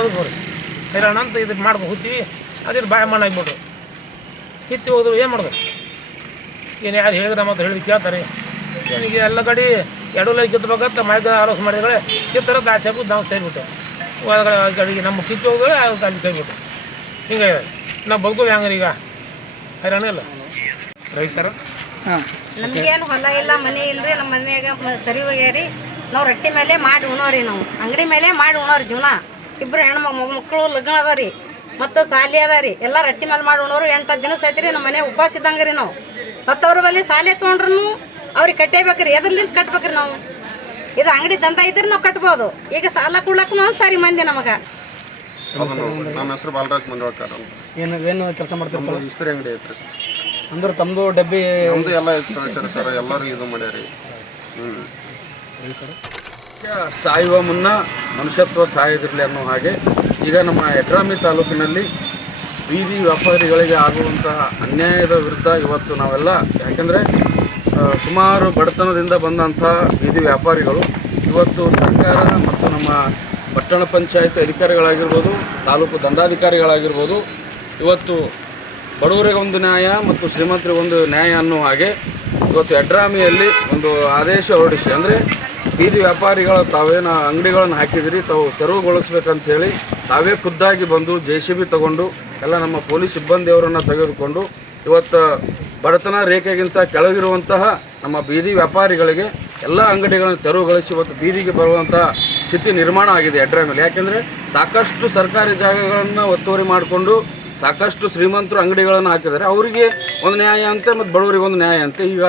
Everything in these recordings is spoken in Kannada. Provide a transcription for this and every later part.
ಬದುಕೋರಿ ಹೈರಾಣ ಅಂತ ಇದು ಮಾಡ್ಬೇಕು ಹುತ್ತೀವಿ ಅದ್ರ ಬಾಯ ಮಣ್ಣಾಗ್ಬಿಟ್ರು ಕಿತ್ತಿ ಹೋದ್ರು ಏನು ಮಾಡೋದು? ಏನು ಯಾರು ಹೇಳಿದ್ರೆ ಮತ್ತೆ ಹೇಳಿ ಕೇಳ್ತಾರೆ. ನನಗೆ ಎಲ್ಲ ಕಡೆ ಎಡಲೈ ಕಿತ್ತಬೇಕಂತ ಮೈಗ ಆರೋಸ್ ಮಾಡಿದ್ರೆ ಕಿತ್ತರ ದಾಸೆ ಹಾಕಿ ನಾವು ಸೇರಿಬಿಟ್ಟೆ ಒಳಗಡೆ ಕಡೆಗೆ ನಮ್ಮ ಕಿತ್ತು ಹೋದ್ರೆ ಅದು ಅಲ್ಲಿ ಕೈಬಿಟ್ಟು ಹಿಂಗೆ ನಾವು ಬದುಕೋದು ಹೆಂಗ್ರಿ ಈಗ? ಹೈರಾಣ ಇಲ್ಲ? ರೈಸರ ಹಾಂ. ನಮ್ಗೇನು ಹೊಲ ಇಲ್ಲ ಮನೆ ಇಲ್ರಿ ನಮ್ಮ ಮನೆಯಾಗ ಸರಿ ಹೋಗ್ಯಾರಿ. ನಾವು ರೊಟ್ಟಿ ಮೇಲೆ ಮಾಡಿ ಉಣೋರಿ ನಾವು. ಅಂಗಡಿ ಮೇಲೆ ಮಾಡಿ ಉಣೋರಿ ಜೀವನ. ಇಬ್ರು ಹೆಣ್ಣು ಮಕ್ಕಳು ಲಗ್ನ ಅದ ರೀ. ಮತ್ತು ಸಾಲಿ ಅದ ರೀ. ಎಲ್ಲ ರೊಟ್ಟಿ ಮೇಲೆ ಮಾಡಿ ಉಣೋರು ಎಂಟು ಹತ್ತು ದಿನ ಸೈತಿ ರೀ ನಮ್ಮ ಮನೆ ಉಪವಾಸ ಇದ್ದಂಗೆ ರೀ ನಾವು. ಹತ್ತವ್ರ ಬಲ್ಲಿ ಸಾಲೆ ತೊಗೊಂಡ್ರು ಅವ್ರಿಗೆ ಕಟ್ಟೇಬೇಕ್ರಿ. ಕಟ್ಬೇಕು ರೀ ನಾವು. ಇದು ಅಂಗಡಿ ದಂಧ ಇದ್ರೆ ನಾವು ಕಟ್ಬೋದು. ಈಗ ಸಾಲ ಕೊಡ್ಲಕ್ಕೂ ಸಾರಿ ಮಂದಿ ನಮಗೆ. ಅದನ್ನು ನಮ್ಮ ಹೆಸರು ಬಾಲರಾಜ್ ಮಂಜುಳಕರ್ ಏನು ಏನು ಕೆಲಸ ಮಾಡ್ತೀರಪ್ಪ? ನಮ್ದು ಇಸ್ತ್ರಿ ಅಂಗಡಿ ಐತ್ರಿ ಸರ್. ಅಂದ್ರೆ ತಮ್ಮದು ಡಬ್ಬಿ ಎಲ್ಲ ಇತ್ತು ಸರ್ ಎಲ್ಲರೂ ಇದು ಮಾಡ್ಯಾರಿ. ಹ್ಞೂ ಸಾಯುವ ಮುನ್ನ ಮನುಷ್ಯತ್ವ ಸಾಯೋದಿರಲಿ ಅನ್ನೋ ಹಾಗೆ ಈಗ ನಮ್ಮ ಯಡ್ರಾಮಿ ತಾಲೂಕಿನಲ್ಲಿ ಬೀದಿ ವ್ಯಾಪಾರಿಗಳಿಗೆ ಆಗುವಂತಹ ಅನ್ಯಾಯದ ವಿರುದ್ಧ ಇವತ್ತು ನಾವೆಲ್ಲ, ಯಾಕೆಂದರೆ ಸುಮಾರು ಬಡತನದಿಂದ ಬಂದಂಥ ಬೀದಿ ವ್ಯಾಪಾರಿಗಳು ಇವತ್ತು ಸರ್ಕಾರ ಮತ್ತು ನಮ್ಮ ಪಟ್ಟಣ ಪಂಚಾಯತ್ ಅಧಿಕಾರಿಗಳಾಗಿರ್ಬೋದು, ತಾಲೂಕು ದಂಡಾಧಿಕಾರಿಗಳಾಗಿರ್ಬೋದು, ಇವತ್ತು ಬಡವರಿಗೊಂದು ನ್ಯಾಯ ಮತ್ತು ಶ್ರೀಮಂತರಿಗೊಂದು ನ್ಯಾಯ ಅನ್ನೋ ಹಾಗೆ ಇವತ್ತು ಎಡ್ರಾಮಿಯಲ್ಲಿ ಒಂದು ಆದೇಶ ಹೊರಡಿಸಿ, ಅಂದರೆ ಬೀದಿ ವ್ಯಾಪಾರಿಗಳು ತಾವೇನು ಅಂಗಡಿಗಳನ್ನು ಹಾಕಿದಿರಿ, ತಾವು ತೆರವುಗೊಳಿಸ್ಬೇಕಂತ ಹೇಳಿ ತಾವೇ ಖುದ್ದಾಗಿ ಬಂದು ಜೆ ಸಿ ಬಿ ತಗೊಂಡು, ಎಲ್ಲ ನಮ್ಮ ಪೊಲೀಸ್ ಸಿಬ್ಬಂದಿಯವರನ್ನು ತೆಗೆದುಕೊಂಡು ಇವತ್ತು ಬಡತನ ರೇಖೆಗಿಂತ ಕೆಳಗಿರುವಂತಹ ನಮ್ಮ ಬೀದಿ ವ್ಯಾಪಾರಿಗಳಿಗೆ ಎಲ್ಲ ಅಂಗಡಿಗಳನ್ನು ತೆರವುಗೊಳಿಸಿ ಇವತ್ತು ಬೀದಿಗೆ ಬರುವಂತಹ ಸ್ಥಿತಿ ನಿರ್ಮಾಣ ಆಗಿದೆ ಎಡ್ರಾಮಿಯಲ್ಲಿ. ಯಾಕೆಂದರೆ ಸಾಕಷ್ಟು ಸರ್ಕಾರಿ ಜಾಗಗಳನ್ನು ಒತ್ತುವರಿ ಮಾಡಿಕೊಂಡು ಸಾಕಷ್ಟು ಶ್ರೀಮಂತರು ಅಂಗಡಿಗಳನ್ನು ಹಾಕಿದ್ದಾರೆ. ಅವರಿಗೆ ಒಂದು ನ್ಯಾಯ ಅಂತೆ ಮತ್ತು ಬಡವರಿಗೆ ಒಂದು ನ್ಯಾಯ ಅಂತೆ ಈಗ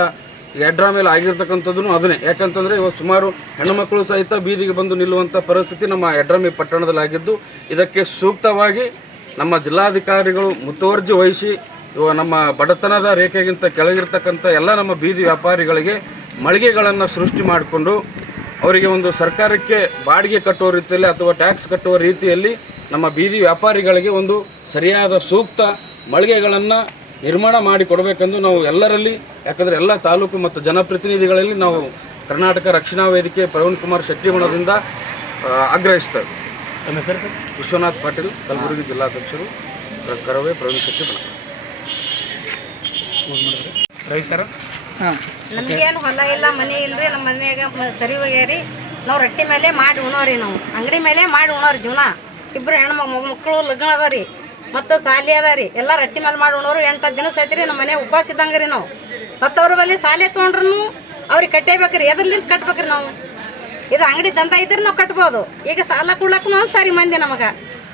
ಎಡ್ರಾ ಮೇಲೆ ಆಗಿರ್ತಕ್ಕಂಥದ್ದು ಅದನ್ನೇ. ಯಾಕಂತಂದರೆ ಇವತ್ತು ಸುಮಾರು ಹೆಣ್ಣುಮಕ್ಕಳು ಸಹಿತ ಬೀದಿಗೆ ಬಂದು ನಿಲ್ಲುವಂಥ ಪರಿಸ್ಥಿತಿ ನಮ್ಮ ಎಡ್ರಾಮಿ ಪಟ್ಟಣದಲ್ಲಿ ಆಗಿದ್ದು ಇದಕ್ಕೆ ಸೂಕ್ತವಾಗಿ ನಮ್ಮ ಜಿಲ್ಲಾಧಿಕಾರಿಗಳು ಮುತುವರ್ಜಿ ವಹಿಸಿ ಇವ ನಮ್ಮ ಬಡತನದ ರೇಖೆಗಿಂತ ಕೆಳಗಿರ್ತಕ್ಕಂಥ ಎಲ್ಲ ನಮ್ಮ ಬೀದಿ ವ್ಯಾಪಾರಿಗಳಿಗೆ ಮಳಿಗೆಗಳನ್ನು ಸೃಷ್ಟಿ ಮಾಡಿಕೊಂಡು ಅವರಿಗೆ ಒಂದು ಸರ್ಕಾರಕ್ಕೆ ಬಾಡಿಗೆ ಕಟ್ಟುವ ರೀತಿಯಲ್ಲಿ ಅಥವಾ ಟ್ಯಾಕ್ಸ್ ಕಟ್ಟುವ ರೀತಿಯಲ್ಲಿ ನಮ್ಮ ಬೀದಿ ವ್ಯಾಪಾರಿಗಳಿಗೆ ಒಂದು ಸರಿಯಾದ ಸೂಕ್ತ ಮಳಿಗೆಗಳನ್ನು ನಿರ್ಮಾಣ ಮಾಡಿ ಕೊಡಬೇಕೆಂದು ನಾವು ಎಲ್ಲರಲ್ಲಿ ಯಾಕಂದರೆ ಎಲ್ಲ ತಾಲೂಕು ಮತ್ತು ಜನಪ್ರತಿನಿಧಿಗಳಲ್ಲಿ ನಾವು ಕರ್ನಾಟಕ ರಕ್ಷಣಾ ವೇದಿಕೆ ಪ್ರವೀಣ್ ಕುಮಾರ್ ಶೆಟ್ಟಿಮಣದಿಂದ ಆಗ್ರಹಿಸ್ತೇವೆ ತಮ್ಮ ಹೆಸರು ಸರ್? ವಿಶ್ವನಾಥ್ ಪಾಟೀಲ್ ಕಲಬುರಗಿ ಜಿಲ್ಲಾಧ್ಯಕ್ಷರು ಕರವೇ ಪ್ರವೀಣ್ ಶೆಟ್ಟಿಮಣ ರೈಸರ ಹಾಂ. ನಮ್ಗೇನು ಹೊಲ ಇಲ್ಲ ಮನೆ ಇಲ್ರಿ ನಮ್ಮ ಮನೆಯಾಗ ಸರಿ ಹೋಗ್ಯಾರಿ. ನಾವು ರೊಟ್ಟಿ ಮೇಲೆ ಮಾಡಿ ಉಣೋರಿ ನಾವು. ಅಂಗಡಿ ಮೇಲೆ ಮಾಡಿ ಉಣೋರಿ ಜೀವನ. ಇಬ್ರು ಹೆಣ್ಮ ಮಕ್ಕಳು ಲಗ್ನ ಅದ ರೀ. ಮತ್ತು ಸಾಲಿ ಅದ ರೀ. ಎಲ್ಲ ರಟ್ಟಿ ಮೇಲೆ ಮಾಡಿ ಉಣೋರು ಎಂಟು ಹತ್ತು ದಿನ ಸೈತಿ ರೀ ನಮ್ಮ ಮನೆ ಉಪವಾಸ ಇದ್ದಂಗೆ ರೀ ನಾವು. ಮತ್ತವ್ರ ಬಲ್ಲಿ ಸಾಲಿ ತೊಗೊಂಡ್ರು ಅವ್ರಿಗೆ ಕಟ್ಟೇಬೇಕ್ರಿ ಎದ್ರಲಿಂದ ರೀ ನಾವು. ಇದು ಅಂಗಡಿ ದಂಧ ಇದ್ರೆ ನಾವು ಕಟ್ಬೋದು. ಈಗ ಸಾಲ ಕೊಡ್ಲಕ್ಕೂ ಸಾರಿ ಮಂದಿ ನಮಗೆ.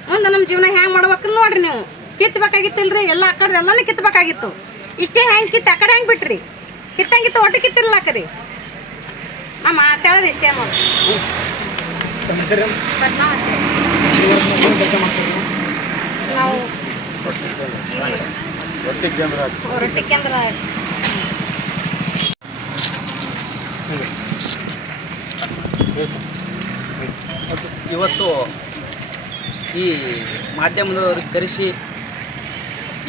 ಮುಂದೆ ನಮ್ಮ ಜೀವನ ಹ್ಯಾಂಗೆ ಮಾಡ್ಬೇಕು ನೋಡ್ರಿ ನೀವು. ಕಿತ್ತಬೇಕಾಗಿತ್ತಿಲ್ರಿ ಎಲ್ಲ ಆ ಕಡೆ ಎಲ್ಲನೂ ಕಿತ್ತಬೇಕಾಗಿತ್ತು ಇಷ್ಟೇ ಹೆಂಗೆ ಕಿತ್ತು ಆ ಕಡೆ ಹೆಂಗೆ ಬಿಟ್ರಿ? ಕಿತ್ತಂಗಿತ್ತು ಒಟ್ಟು ರೀ. ನಾ ಮಾತಾಡೋದು ಇಷ್ಟೇ ನೋಡಿ ಇವತ್ತು ಈ ಮಾಧ್ಯಮದವರು ಕರೆಸಿ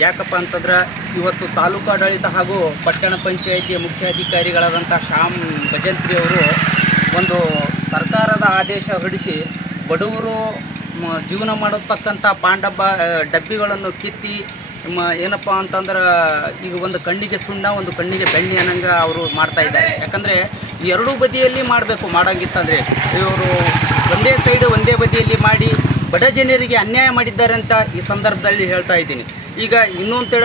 ಯಾಕಪ್ಪ ಅಂತಂದ್ರೆ ಇವತ್ತು ತಾಲೂಕು ಆಡಳಿತ ಹಾಗೂ ಪಟ್ಟಣ ಪಂಚಾಯಿತಿಯ ಮುಖ್ಯಾಧಿಕಾರಿಗಳಾದಂಥ ಶ್ಯಾಮ್ ಭಜಂತ್ರಿ ಅವರು ಒಂದು ಸರ್ಕಾರದ ಆದೇಶ ಹೊರಡಿಸಿ ಬಡವರು ಜೀವನ ಮಾಡತಕ್ಕಂಥ ಪಾಂಡಬ್ಬ ಡಬ್ಬಿಗಳನ್ನು ಕಿತ್ತಿ ಏನಪ್ಪ ಅಂತಂದ್ರೆ, ಈಗ ಒಂದು ಕಣ್ಣಿಗೆ ಸುಣ್ಣ, ಒಂದು ಕಣ್ಣಿಗೆ ಬೆಣ್ಣೆ ಅನ್ನಂಗೆ ಅವರು ಮಾಡ್ತಾ ಇದ್ದಾರೆ. ಯಾಕಂದರೆ ಎರಡೂ ಬದಿಯಲ್ಲಿ ಮಾಡಬೇಕು, ಮಾಡೋಂಗಿತ್ತಂದರೆ. ಇವರು ಒಂದೇ ಸೈಡ್ ಒಂದೇ ಬದಿಯಲ್ಲಿ ಮಾಡಿ ಬಡ ಜನರಿಗೆ ಅನ್ಯಾಯ ಮಾಡಿದ್ದಾರೆ ಅಂತ ಈ ಸಂದರ್ಭದಲ್ಲಿ ಹೇಳ್ತಾ ಇದ್ದೀನಿ. ಈಗ ಇನ್ನೊಂದು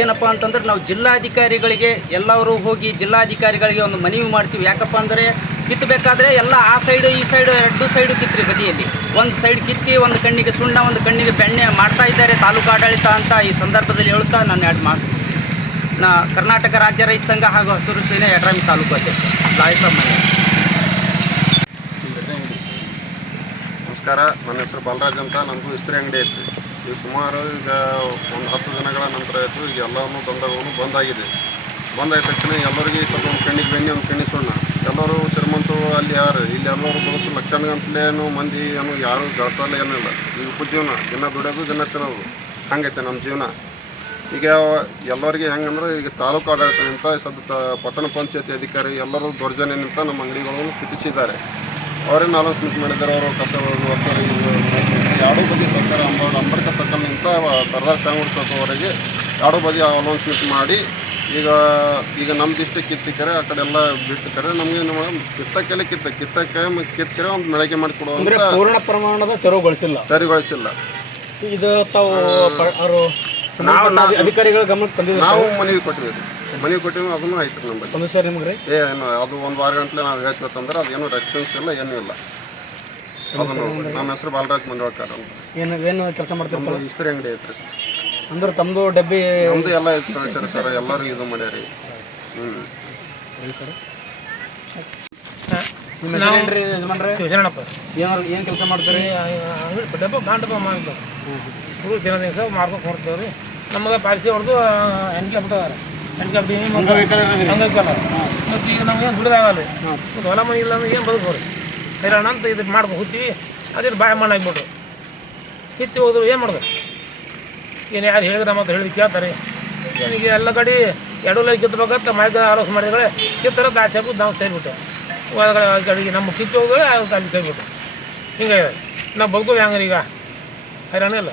ಏನಪ್ಪ ಅಂತಂದ್ರೆ ನಾವು ಜಿಲ್ಲಾಧಿಕಾರಿಗಳಿಗೆ ಎಲ್ಲರೂ ಹೋಗಿ ಜಿಲ್ಲಾಧಿಕಾರಿಗಳಿಗೆ ಒಂದು ಮನವಿ ಮಾಡ್ತೀವಿ. ಯಾಕಪ್ಪ ಅಂದರೆ ಕಿತ್ತಬೇಕಾದ್ರೆ ಎಲ್ಲ ಆ ಸೈಡು, ಈ ಸೈಡು, ಎರಡು ಸೈಡು ಕಿತ್ರಿ ಬದಿಯಲ್ಲಿ. ಒಂದು ಸೈಡ್ ಕಿತ್ತಿ, ಒಂದು ಕಣ್ಣಿಗೆ ಸುಣ್ಣ, ಒಂದು ಕಣ್ಣಿಗೆ ಬೆಣ್ಣೆ ಮಾಡ್ತಾ ಇದ್ದಾರೆ ತಾಲೂಕು ಆಡಳಿತ ಅಂತ ಈ ಸಂದರ್ಭದಲ್ಲಿ ಹೇಳ್ತಾ ನಾನು ಎರಡು ಮಾತು. ನಾ ಕರ್ನಾಟಕ ರಾಜ್ಯ ರೈತ ಸಂಘ ಹಾಗೂ ಹಸಿರು ಸೇನೆ ಯಡ್ರಾಮಿ ತಾಲೂಕು ಅಧ್ಯಕ್ಷ. ಲಾಯಸ ಮನೆ ನಮಸ್ಕಾರ, ನನ್ನ ಹೆಸರು ಬಾಲರಾಜ್ ಅಂತ ನಮ್ಮದು ಇಸ್ತ್ರಿ ಅಂಗಡಿ ಐತಿ ಈಗ ಸುಮಾರು ಈಗ ಒಂದು ಹತ್ತು ದಿನಗಳ ನಂತರ ಆಯಿತು ಈಗ ಎಲ್ಲವೂ ಬಂದವನು ಬಂದಾಗಿದೆ ಬಂದಾದ ತಕ್ಷಣ ಎಲ್ಲರಿಗೂ ಸ್ವಲ್ಪ ಒಂದು ಕಣ್ಣಿಗೆ ಬೆಣ್ಣೆ, ಒಂದು ಕಣ್ಣಿ ಸುಣ್ಣ. ಎಲ್ಲರೂ ಶ್ರೀಮಂತರು ಅಲ್ಲಿ ಯಾರು ಇಲ್ಲಿ ಎಲ್ಲರೂ ಲಕ್ಷಣಗಂತಲೇನು ಮಂದಿ ಏನು ಯಾರು ಗಳಿಸಲ್ಲ ಏನಿಲ್ಲ ಈಗ ಉಪಜೀವನ, ದಿನ ದುಡಿಯೋದು, ದಿನ ತಿನ್ನೋದು. ಹಂಗೈತೆ ನಮ್ಮ ಜೀವನ. ಈಗ ಎಲ್ಲರಿಗೆ ಹೆಂಗಂದ್ರೆ ಈಗ ತಾಲೂಕು ಆಡಳಿತದಿಂದ ಸದ್ ತ- ಪಟ್ಟಣ ಪಂಚಾಯತಿ ಅಧಿಕಾರಿ ಎಲ್ಲರೂ ದೌರ್ಜನ್ಯನಿಂದ ನಮ್ಮ ಅಂಗಡಿಗಳನ್ನು ಕಿತ್ತಿಸಿದ್ದಾರೆ ಅವರೇನು ಅನೌನ್ಸ್ಮೆಂಟ್ ಮಾಡಿದ್ದಾರೆ, ಅವರು ಕಸ ಎರಡೂ ಬದಿ ಸರ್ಕಾರ ಅಂಬ- ಅಂಬೇಡ್ಕರ್ ಸರ್ಕಲ್ನಿಂದ ಸರ್ದಾರ್ ಶಾಂಗೂರ್ ಚೌಕವರೆಗೆ ಎರಡೂ ಬದಿ ಅನೌನ್ಸ್ಮೆಂಟ್ ಮಾಡಿ ಈಗ ಈಗ ನಮ್ಮ ದಿಷ್ಟ ಕಿತ್ತಿಕರೆ ಆ ಕಡೆ ಎಲ್ಲ ಬಿಟ್ಟಕರೆ ನಮಗೆ ಕಿತ್ತಕ್ಕೆಲ್ಲ ಕಿತ್ತ ಕಿತ್ತಕ್ಕೆ ಕಿತ್ತಿರೆ ಒಂದು ಮೆಳಗೆ ಅಂದ್ರೆ ಪೂರ್ಣ ಪ್ರಮಾಣದ ತೆರವುಗೊಳಿಸಿಲ್ಲ? ತೆರವುಗೊಳಿಸಿಲ್ಲ. ಇದು ತಾವು ಪ- ಅವರು ನಾವು- ಸಂಬಂಧಪಟ್ಟ ಅಧಿಕಾರಿಗಳ ಗಮನಕ್ಕೆ ತಂದಿದ್ದೀವಿ ನಾವು ಮನವಿ ಕೊಟ್ಟಿವಿ ಮನೆಗೆ ಕೊಟ್ಟಿವಿ ಅದನ್ನು ಆಯ್ತು ನಮ್ಮಲ್ಲಿ. ಒಂದು ಸರ್ ನಿಮ್ಗೆ ರೀ. ಏನು ಅದು ಒಂದು ವಾರ ಗಂಟಲೆ ನಾವು ಹೇಳ್ತೀವತ್ತಂದ್ರೆ ಅದೇನು ರೆಸ್ಪಾನ್ಸ್ ಇಲ್ಲ ಏನೂ ಇಲ್ಲ. ಅದನ್ನು ನಮ್ಮ ಹೆಸರು ಬಾಲರಾಜ್ ಮಂಡವಾಳ್ಕರ್ ಅಂತ. ಏನು ಏನು ಕೆಲಸ ಮಾಡ್ತಿರ್ತಾರೆ? ಇಸ್ತ್ರಿ ಅಂಗಡಿ ಐತ್ರಿ ಸರ್. ಅಂದ್ರೆ ತಮ್ಮದು ಡಬ್ಬಿ ನಮ್ದು ಎಲ್ಲ ಕಲ್ಚರ್ ಸರ್ ಎಲ್ಲರೂ ಇದು ಮಾಡ್ಯಾರಿ. ಹ್ಞೂ ಸರ್. ನಿಮ್ಮ ಹೆಸರು ಏನ್ರಿ ಯಜಮಾನ್ರೆ? ಶಿವಶರಣಪ್ಪ. ಏನಾರು ಏನು ಕೆಲಸ ಮಾಡ್ತೀರಿ? ಡಬ್ಬ ಬಾಂಡ್ ಡಬ್ಬ ಹುಡುಗ ದಿನ ದಿವಸ ಮಾರ್ಕೊಂಡು ಕೊಡ್ತೇವೆ ರೀ ನಮಗೆ ಪಾಲಿಸಿ ಹೊಡೆದು ಹೆಣ್ಕೆ ಬಿಟ್ಟದಾರೆ ಹೆಣ್ಕೆ ಬಿಟ್ಟು ಹಂಗೈತಲ್ಲ ಮತ್ತು ಈಗ ನಮ್ಗೆ ಏನು ದುಡಿದಾಗಲ್ಲ ಮತ್ತು ಹೊಲ ಮನೆ ಇಲ್ಲ ಅಂದ್ರೆ ಏನು ಬದುಕೋರಿ ಹೈರಾಣ ಅಂತ ಇದು ಮಾಡ್ಕೊಂಡು ಹೋಗ್ತೀವಿ ಅದ್ರ ಬಾಯ ಮಣ್ಣಾಗ್ಬಿಟ್ರು ಕಿತ್ತಿ ಹೋದ್ರು ಏನು ಮಾಡೋದು ಏನು ಯಾರು ಹೇಳಿದ್ರೆ ಮತ್ತೆ ಹೇಳಿದ್ ಕೇಳ್ತಾರೆ. ನನಗೆ ಎಲ್ಲ ಕಡೆ ಎರಡು ಲೈ ಕಿತ್ತಬೇಕಂತ ಮೈದ ಆರೋಸ್ ಮಾಡಿದ್ರೆ ಕಿತ್ತರ ದಾಚೆ ಹಾಕಿ ನಾವು ಸೇರಿಬಿಟ್ಟು. ಒಳಗಡೆ ಕಡೆಗೆ ನಮ್ಮ ಕಿತ್ತು ಹೋದ್ರೆ ಅಲ್ಲಿ ಸೇರಿಬಿಟ್ಟು. ಹಿಂಗೆ ನಾವು ಬದುಕೋ ಹೆಂಗ್ರಿ ಈಗ? ಹೈರಾಣ ಇಲ್ಲ?